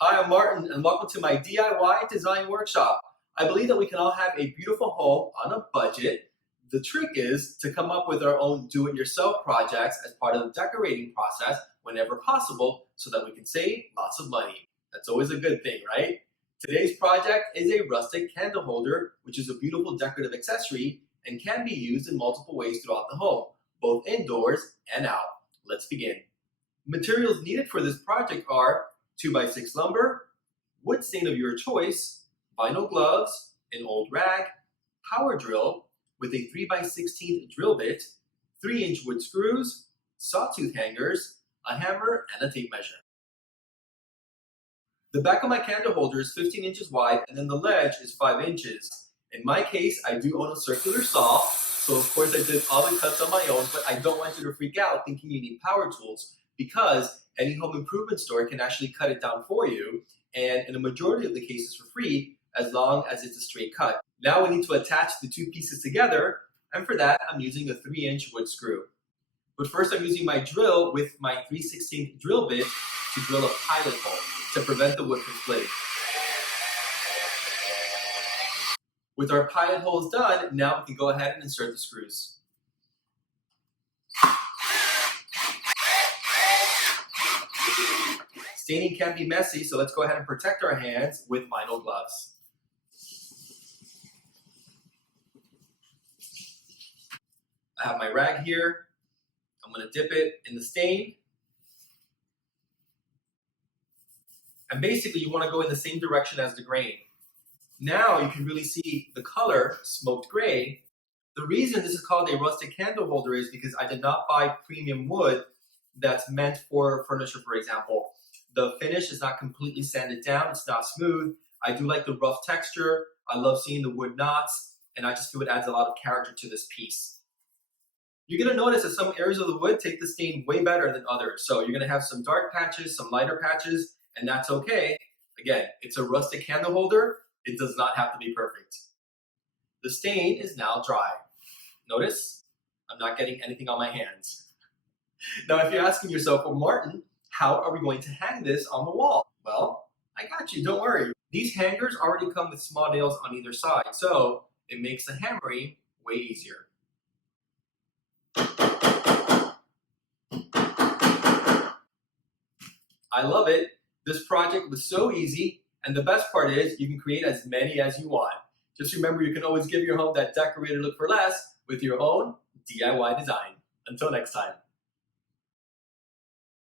Hi, I'm Martin, and welcome to my DIY design workshop. I believe that we can all have a beautiful home on a budget. The trick is to come up with our own do-it-yourself projects as part of the decorating process whenever possible so that we can save lots of money. That's always a good thing, right? Today's project is a rustic candle holder, which is a beautiful decorative accessory and can be used in multiple ways throughout the home, both indoors and out. Let's begin. Materials needed for this project are 2x6 lumber, wood stain of your choice, vinyl gloves, an old rag, power drill with a 3x16 drill bit, 3-inch wood screws, sawtooth hangers, a hammer, and a tape measure. The back of my candle holder is 15 inches wide and then the ledge is 5 inches. In my case, I do own a circular saw, so of course I did all the cuts on my own, but I don't want you to freak out thinking you need power tools because any home improvement store can actually cut it down for you, and in a majority of the cases for free, as long as it's a straight cut. Now we need to attach the two pieces together, and for that I'm using a 3-inch wood screw. But first I'm using my drill with my 3/16 drill bit to drill a pilot hole to prevent the wood from splitting. With our pilot holes done, now we can go ahead and insert the screws. Staining can be messy, so let's go ahead and protect our hands with vinyl gloves. I have my rag here. I'm going to dip it in the stain. And basically you want to go in the same direction as the grain. Now you can really see the color, smoked gray. The reason this is called a rustic candle holder is because I did not buy premium wood that's meant for furniture, for example. The finish is not completely sanded down, it's not smooth. I do like the rough texture. I love seeing the wood knots, and I just feel it adds a lot of character to this piece. You're gonna notice that some areas of the wood take the stain way better than others. So you're gonna have some dark patches, some lighter patches, and that's okay. Again, it's a rustic candle holder. It does not have to be perfect. The stain is now dry. Notice, I'm not getting anything on my hands. Now, if you're asking yourself, well, Martin, how are we going to hang this on the wall? Well, I got you, don't worry. These hangers already come with small nails on either side, so it makes the hammering way easier. I love it. This project was so easy, and the best part is you can create as many as you want. Just remember, you can always give your home that decorated look for less with your own DIY design. Until next time.